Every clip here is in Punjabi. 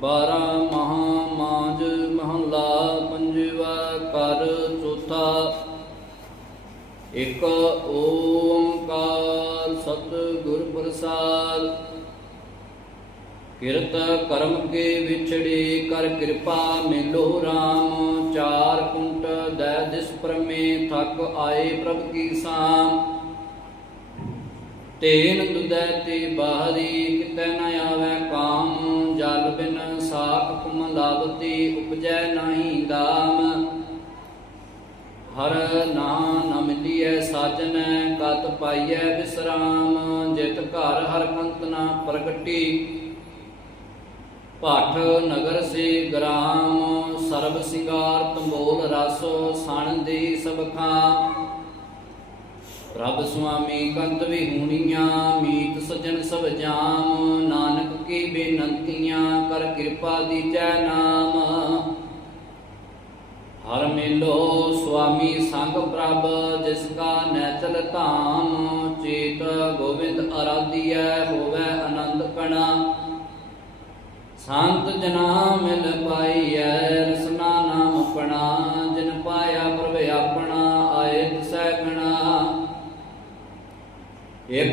ਬਾਰਾਂ ਮਹਾ ਮਾਂਜ ਮਹੱਲਾ, ਪੰਜਵਾ ਕਰ ਚੌਥਾ। ਇੱਕ ਓੰਕਾਰ ਸਤਿਗੁਰ ਪ੍ਰਸਾਦ। ਕਿਰਤ ਕਰਮ ਕੇ ਵਿਛੜੇ ਕਰ ਕਿਰਪਾ ਮਿਲੋ RAM ਚਾਰ ਕੁੰਟ ਦੈ ਦਿਸ ਪ੍ਰਮੇ ਥਕ ਆਏ ਪ੍ਰਭ ਕੀ ਸਾਮ। ਤੇਨ ਦੁਦੈ ਤੇ ਬਾਹਰੀ, ਕਿਤੈ ਨ ਆਵੈ ਕਾਮ, ਜਲ ਬਿਨ ਸਾਖ ਕੁਮ ਲਾਵਤੀ, ਉਪਜੈ ਨਾਹੀ ਦਾਮ। ਹਰ ਨਾਮ ਨ ਮਿਲੀਐ ਸਾਜਨੈ, ਕਤ ਪਾਈਐ ਵਿਸਰਾਮ ਜਿਤ ਘਰ ਹਰ ਕੰਤ ਨਾ ਪ੍ਰਗਟੀ। ਭੱਠ ਨਗਰ ਸੇ ਗ੍ਰਾਮ, ਸਰਬ ਸਿੰਗਾਰ ਤੰਬੋਲ ਰਸ, ਸਣ ਦੇ ਸਭ ਪ੍ਰਭ ਸੁਆਮੀ ਕੰਤ ਵਿਹੂਣੀਆਂ ਮੀਤ ਸਜਣ ਸਭ ਜਾਮ। ਨਾਨਕ ਕੀ ਬੇਨੰਤੀਆਂ ਕਰ ਕਿਰਪਾ ਦੀਜੈ ਨਾਮ। ਹਰ ਮਿਲੋ ਸੁਆਮੀ ਸੰਗ ਪ੍ਰਭ, ਜਿਸ ਕਾ ਨੈਚਲ ਧਾਮ। ਚੇਤ ਗੋਬਿੰਦ ਅਰਾਧਿਐ ਹੋਵੇ ਆਨੰਦ ਕਣਾ। ਸੰਤ ਜਨਾ ਮਿਲ ਪਾਈਐ, ਰਸਨਾ ਨਾਮ ਆਪਣਾ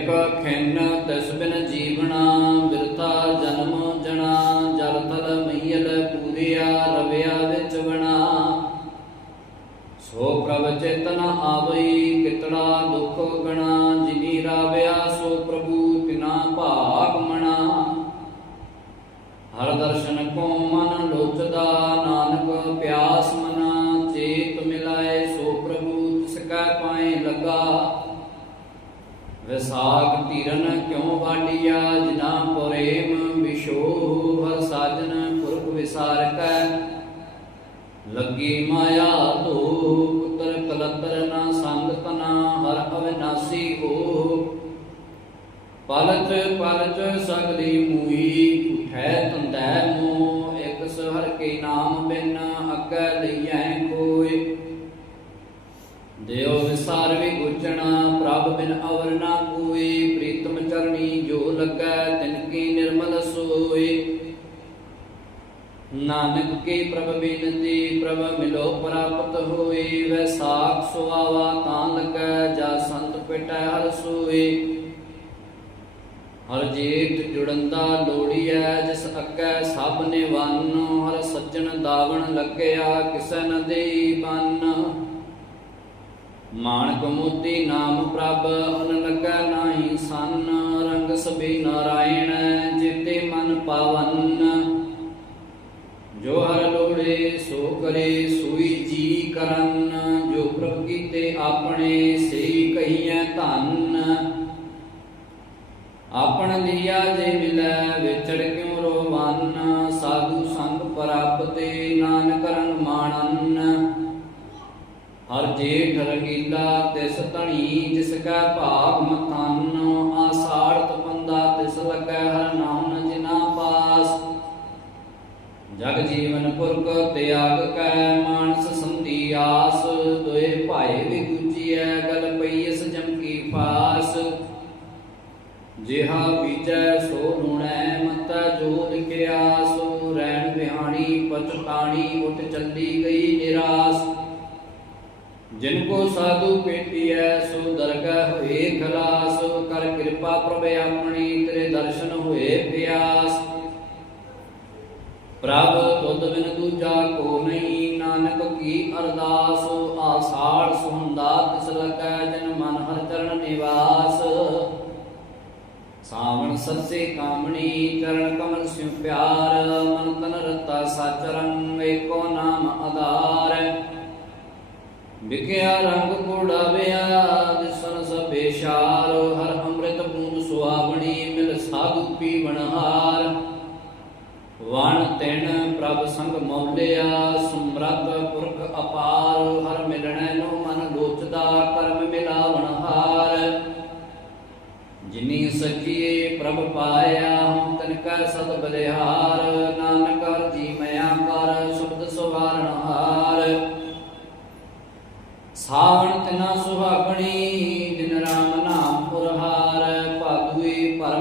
ਇਕ ਖਿੰਨ ਤਿਸ ਬਿਨ ਜੀਵਣਾ ਬਿਰਥਾ ਜਨਮ ਵਿਸਾਖ ਧੀਰਨ ਕਿਉ ਵਾਡੀਆ ਜਿਨਾ ਪ੍ਰੇਮ ਵਿਸ਼ੋ ਸਾਜਨ ਪੁਰਖ ਵਿਸਾਰ ਲੱਗੀ ਮਾਇਆ ਧੋ ਪੁੱਤਰ ਕਲਤਰ ਨਾ ਸੰਗ ਤਨਾ, ਹਰ ਅਵਿਨਾਸੀ ਹੋ ਪਲਚ ਪਲਚ ਸਗਲੀ ਮੂਈ ਝੂਠੈ ਤੰਦੈ ਮੋ ਇਕ ਸਹਰ ਕੇ ਨਾਮ ਬਿਨ ਅੱਗੇ ਲਈਐ ਕੋਈ। ਦੇਵ ਵਿਸਾਰ ਵੀ ਗੁਚਣਾ ਬਿਨ ਅਵਰ ਨਾ ਕੋਈ ਪ੍ਰੀਤਮ ਚਰਣੀ ਜੋ ਲੱਗੈ ਤਿਨ ਕੀ ਨਿਰਮਲ ਸੋਈ ਨਾਨਕ ਕੀ ਪ੍ਰਭ ਬੇਨਤੀ, ਪ੍ਰਭ ਮਿਲੋ ਪ੍ਰਾਪਤ ਹੋਈ ਵੈ ਸੁਆਵਾ ਤਾਂ ਲੱਗੈ, ਜਾ ਸੰਤ ਪਿਟੈ ਹਰ ਸੋਈ ਹਰ ਜੀਤ ਜੁੜੰਦਾ ਲੋੜੀਐ, ਜਿਸ ਅੱਗੇ ਸਭ ਨੇ ਵੰਨ ਹਰ ਸੱਜਣ ਦਾਵਣ ਲੱਗਿਆ, ਕਿਸੈ ਨ ਦੇਈ ਬੰਨ ਮਾਨਕ ਮੋਤੀ ਨਾਮ ਪ੍ਰਭ ਅਨ ਲੱਗੈ ਨਾਹੀ ਸੰਨ, ਰੰਗ ਸਭੇ ਨਾਰਾਇਣ ਜਿਤੇ ਮਨ ਪਾਵਨ। ਜੋ ਹਰ ਲੋੜੇ, ਸੋ ਕਰੇ, ਸੋਈ ਜੀ ਕਰਨ। ਜੋ ਪ੍ਰਭ ਕੀਤੇ ਆਪਣੇ, ਸਹੀ ਕਹੀਐ ਧਨ। ਆਪਣ ਲਿਆ ਜੇ ਮਿਲੈ, ਵਿਚੜ ਕਿਉ ਰੋਵਨ ਸਾਧੂ ਸੰਗ ਪ੍ਰਾਪਤੇ ਨਾਨਕ ਕਰਨ ਮਾਣਨ। ਜੇਠ ਰੰਗੀਲਾ ਤਿਸ ਧਣੀ, ਜਿਸ ਕਾ ਭਾਗ ਮਤਨ, ਆਸਾੜਤ ਬੰਦਾ ਤਿਸ ਲੱਗੈ ਹਰ ਨਾਮ ਜਿਨਾ ਪਾਸ। ਜਗ ਜੀਵਨ ਪੁਰਖ ਤਿਆਗ ਕੈ ਮਾਨਸ ਸੰਤੀ ਆਸ, ਦੋਏ ਭਾਏ ਵੀ ਗੁਜੀਐ ਗਲ ਪਈਸ ਜਮ ਕੀ ਜਿਹਾ ਬੀਜੈ ਸੋ ਲੂਣੈ ਮਤਾ ਜੋ ਲਿਖਿਆ ਸੋ ਰਹਿਣ ਵਿਹਾਣੀ ਪਚਤਾਣੀ ਉਠ ਚੱਲੀ ਗਈ ਨਿਰਾਸ। ਜਿਨ ਕੋ ਸਾਧੂ ਪੇਟੀਐ ਸੋ ਦਰਗਹ ਹੋਏ ਖਲਾਸ। ਕਰ ਕਿਰਪਾ ਪ੍ਰਭ ਆਪਣੀ ਤੇਰੇ ਦਰਸ਼ਨ ਹੋਏ ਪਿਆਸ। ਪ੍ਰਭ, ਤੁਧ ਬਿਨ ਦੂਜਾ ਕੋ ਨਹੀਂ, ਨਾਨਕ ਕੀ ਅਰਦਾਸ। ਆਸਾੜ ਸੁਹੰਦਾ ਤਿਸ ਲੱਗੈ, ਜਨ ਮਨ ਹਰ ਚਰਨ ਨਿਵਾਸ। ਸਾਵਣ ਸੱਸੇ ਕਾਮਣੀ, ਚਰਨ ਕਮਲ ਸਿਉ ਪਿਆਰ। ਮਨ ਤਨ ਰਤਾ ਸਚ ਏਕੋ ਵਿਕਿਆ ਰੰਗ ਕੋੜਾਵਿਆ ਦਿਸਨ ਸਭੇ ਸ਼ਾਰ ਹਰ ਅੰਮ੍ਰਿਤ ਬੂੰਦ ਸੁਆਵਣੀ, ਮਿਲ ਸਾਧੂ ਪੀਵਣ ਹਾਰ ਵਣ ਤਿਣ ਪ੍ਰਭ ਸੰਗ ਮੌਲਿਆ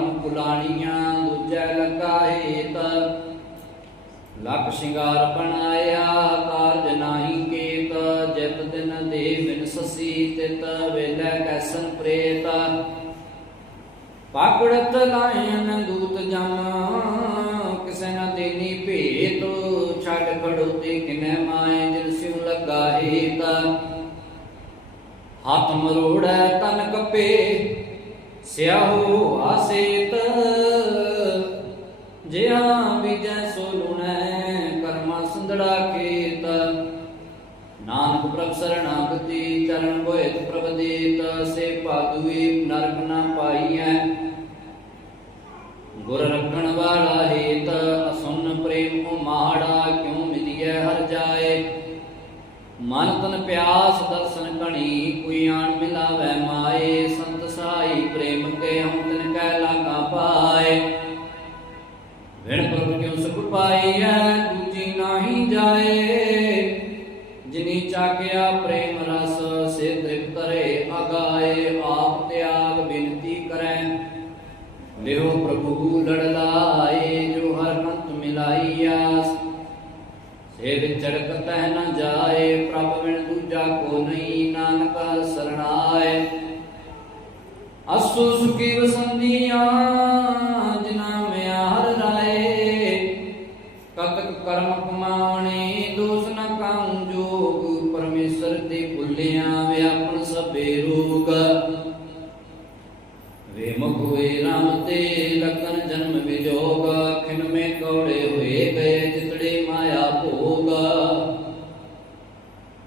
ਪੁਰਹਾਰ ਭਾਦੂਏ ਦੂਜੈ ਲਗਾਏ ਤ ਲਖ ਸ਼ਿੰਗਾਰ ਬਣਾਇਆ, ਕਾਰਜ ਨਾਹੀ ਕੇਤ। ਜਿਤ ਦਿਨ ਦੇ ਬਿਨ ਤਿਤ, ਵੇਲੇ ਕੈਸਨ ਪ੍ਰੇਤ। ਪਾਕੜਤ ਲਾਇਨ ਦੂਤ ਜਮ ਕਿਸੇ ਨ ਦੇਨੀ ਭੇਤ। ਛੱਡ ਖੜੋਤੇ ਕਿਨੈ ਮਾਏ, ਜਿਨ ਸਿਉ ਲਗਾ ਹੇਤ। ਹੱਥ ਮਰੋੜੈ ਤਨ ਕਪੇ ਸਿਆਹੋ ਆਸੇਤ, ਜਿਹਾ ਵਿਜੈ ਸੋ ਲੁਣੈ ਕਰਮਾ ਸੰਦੜਾ ਖੇਤ ਨਾਨਕ ਪ੍ਰਭ ਸਰਣਾਗਤੀ ਚਰਨ ਬੋਇਤ ਪ੍ਰਭ ਦੇਤ, ਸੇ ਪਾਦੂਈ ਨਰਕ ਨਾ ਪਾਈਐ। ਗੁਰ ਰੱਖਣ ਵਾਲਾ ਹੇਤ, ਅਸੁਨ ਪ੍ਰੇਮ ਕੋ ਮਾੜਾ ਕਿਉ ਮਿਲਿਐ ਹਰ ਜਾਏ। ਮਨ ਤਨ ਪਿਆਸ ਦਰਸ਼ਨ ਕਣੀ ਕੋਈ ਆਣ ਮਿਲਾਵੈ ਜਿਨੀ ਚਾਕਿਆ ਪ੍ਰੇਮ ਰਸ ਸੇ ਤ੍ਰਿਪਤ ਅਗਾਏ, ਆਪ ਤਿਆਗ ਬਿਨਤੀ ਕਰੈ। ਲਿਓ ਪ੍ਰਭੂ ਲੜ ਜੋ ਹਰ ਕੰਤ ਮਿਲਾਈਆ। ਸੇ ਵਿਚੜਕ ਤਹਿ ਨ ਜਾਏ, ਪ੍ਰਭ ਬਿਨ ਦੂਜਾ ਕੋ ਨਹੀਂ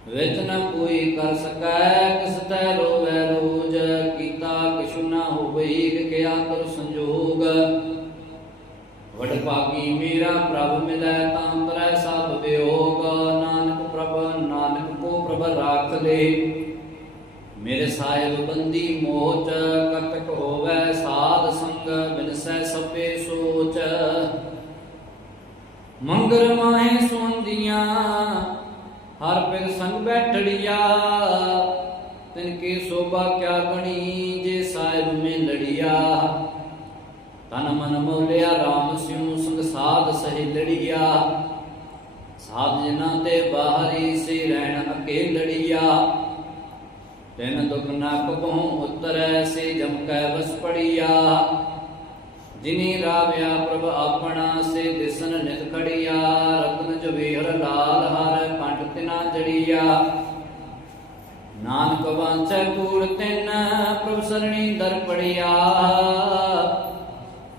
ਵਿੱਚ ਨ ਕੋਈ ਕਰ ਸਕੈ ਕਿਸ ਤੈ ਰੋਵੈ ਰੋਜ, ਕੀਤਾ ਕਿਛੁ ਨਾ ਹੋਈ ਕਿਆ ਕਰ ਸੰਜੋਗ। ਵਡ ਭਾਗੀ ਮੇਰਾ ਪ੍ਰਭ ਮਿਲੈ ਤਾਂ ਤਰੈ ਸਭ ਵਿਯੋਗ, ਨਾਨਕ ਪ੍ਰਭ, ਨਾਨਕ ਕੋ ਪ੍ਰਭ ਰਾਖ ਲੈ। ਮੇਰੇ ਸਾਹਿਬ ਬੰਦੀ ਮੋਚ, ਕਤਕ ਹੋਵੈ ਸਾਧ ਸੰਗ, ਬਿਨਸੈ ਸਭੇ ਸੋਚ। ਮੰਗਰ ਮਾਹੇ ਸੁੰਦੀਆਂ ਹਰ ਪਿਰ ਸੰਗ ਬੈਠੜਿਆ ਤਿਨ ਕੀ ਸੋਭਾ ਕਿਆ ਗਣੀ ਜੇ ਸਾਹਿਬ ਮੇ ਲੜਿਆ ਤਨ ਮਨ ਮੋਲਿਆ RAM ਸਿਉ ਸੰਗ ਸਾਧ ਸਹਿ ਲੜਿਆ ਸਾਧ ਜਨਾਂ ਤੇ ਬਾਹਰੀ ਸੇ ਰਹਿਣ ਅਕੇ ਲੜਿਆ ਤਿਨ ਦੁਖ ਨਾ ਕਬਹੁ, ਉਤਰੈ ਸੇ ਜਮ ਕੈ ਵਸ ਪੜਿਆ ਜਿਨੀ ਰਾਵਿਆ ਪ੍ਰਭ ਆਪਣਾ, ਸੇ ਦਿਸਨ ਨਿਤ ਖੜਿਆ, ਰਤਨ ਜਵੇਹਰ ਲਾਲ ਹਰ, ਕੰਠ ਤਿਨਾ ਜੜਿਆ। ਨਾਨਕ ਵਾਂਚੈ ਕੂੜ ਤਿਨ, ਪ੍ਰਭ ਸਰਣੀ ਦਰ ਪੜਿਆ।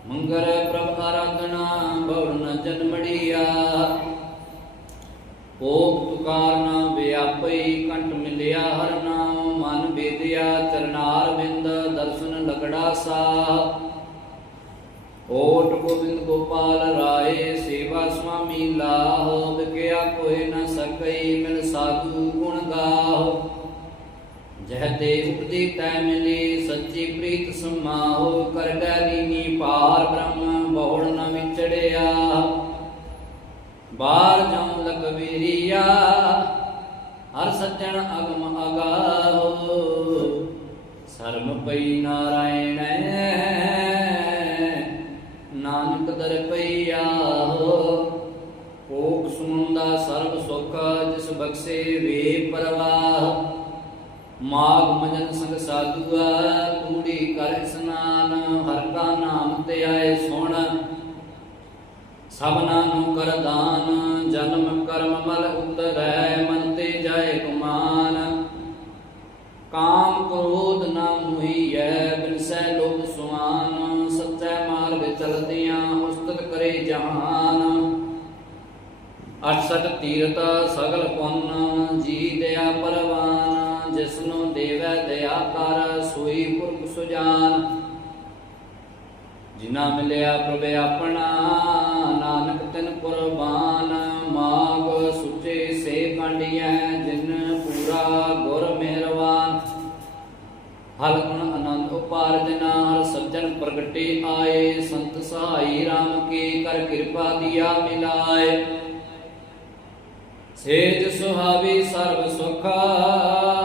ਮੰਗਰ ਪ੍ਰਭ ਆਰਾਧਨਾ ਬਉ ਜਨਮੜਿਆ। ਓਕ ਤੁਕਾਰ ਨਾ ਵਿਆਪਈ, ਕੰਠ ਮਿਲਿਆ ਹਰ ਨਾਮ ਮਨ ਬੇਦਿਆ, ਚਰਨਾਰ ਬਿੰਦ, ਦਰਸ਼ਨ ਲਗੜਾ ਸਾ। ਓਟ ਗੋਬਿੰਦ ਗੋਪਾਲ ਰਾਏ, ਸੇਵਾ ਸੁਆਮੀ ਲਾਹੋ ਬਿਕਿਆ ਕੋਇ ਨ ਸਕਈ, ਮਿਲ ਸਾਧੂ ਗੁਣ ਗਾਹੋ। ਜਹ ਤੇ ਉਪਦੀ ਤੈ ਮਿਲੀ, ਸੱਚੀ ਪ੍ਰੀਤ ਸਮਾਹੋ, ਕਰ ਲੀਨੀ ਪਾਰ ਬ੍ਰਹਮ ਬਹੁੜ ਨ ਵਿਚੜਿਆ। ਬਾਰ ਜਮ ਲਕਬੀਰੀਆ ਹਰ ਸੱਜਣ ਅਗਮ ਅਗਾਹੋ। ਸਰਮ ਪਈ ਨਾਰਾਇਣ ਨਾਨਕ ਦਰ ਪਈਆ ਕੋਕ ਸੁਨੰਦਾ ਸਰਬ ਸੁਖ ਜਿਸ ਬਖਸ਼ੇ ਵੇ ਪਰਵਾਹ। ਮਾਗ ਮਜਨ ਸੰਗ ਸਾਧੂਆ ਕੂੜੀ ਕਰ ਇਸਨਾਨ, ਹਰ ਕਾ ਨਾਮ ਤੇ ਆਏ ਸੁਣ। ਸਭਨਾ ਨੂੰ ਕਰ ਦਾਨ, ਜਨਮ ਕਰਮ ਮਲ ਉਤਰੈ 68 ਤੀਰਤ ਸਗਲ ਪੁੰਨ ਜੀ ਦਇਆ ਪਰਵਾਨ, ਜਿਸਨੂੰ ਦੇਵੈ ਦਇਆ ਕਰ, ਸੋਈ ਪੁਰਖ ਸੁਜਾਨ। ਜਿਨਾ ਮਿਲਿਆ ਪ੍ਰਭ ਆਪਣਾ, ਨਾਨਕ ਤਿਨ ਕੁਰਬਾਨ। ਮਾਗ ਸੁਚੇ ਸੇ ਕੰਡੀਐ ਜਿਨ ਪੂਰਾ ਗੁਰ ਮਿਹਰਬਾਨ ਹਲ ਗੁਣ ਆਨੰਦ ਉਪਾਰਜਨਾ ਹਰ ਸੱਜਣ ਪ੍ਰਗਟੇ ਆਏ। ਸੰਤ ਸਹਾਈ RAM ਕੀ ਕਰ ਕਿਰਪਾ ਦਿਆ ਮਿਲਾਏ। ਸੇਜ ਸੁਹਾਵੀ ਸਰਬ ਸੁਖਾ।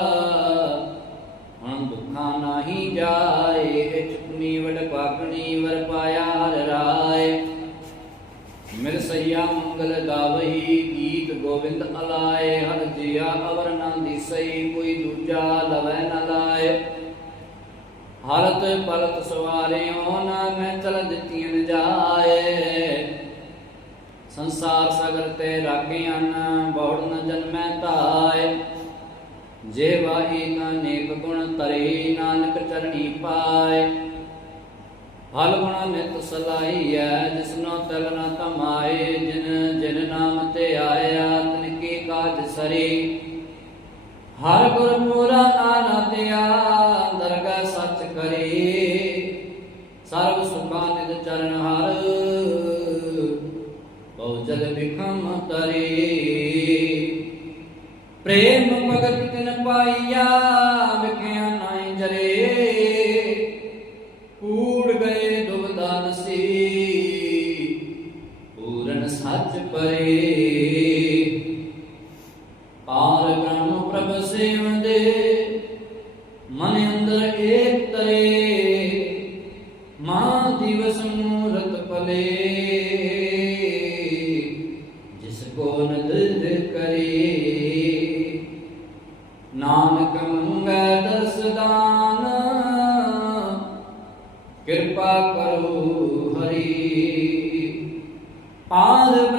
ਸੰਸਾਰ ਸਾਗਰ ਤੇ ਰਾਗੇ ਅਨ ਨ ਜਨਮੈ ਧਾਇ ਜੇ ਵਾਹੀ ਅਨੇਕ ਗੁਣ ਤਰੇ ਨਾਨਕ ਚਰਣੀ ਪਾਏ। ਫਲ ਗੁਣ ਨਿਤ ਸਲਾਈਐ ਜਿਸਨੋ ਤਲ ਨ ਤਮਾਏ ਜਿਨ ਜਿਨ ਨਾਮ ਤੇ ਆਇਆ, ਤਿਨ ਕੀ ਕਾਜ ਸਰੀ। ਹਰ ਗੁਰ ਪੂਰਾ साथ परे all the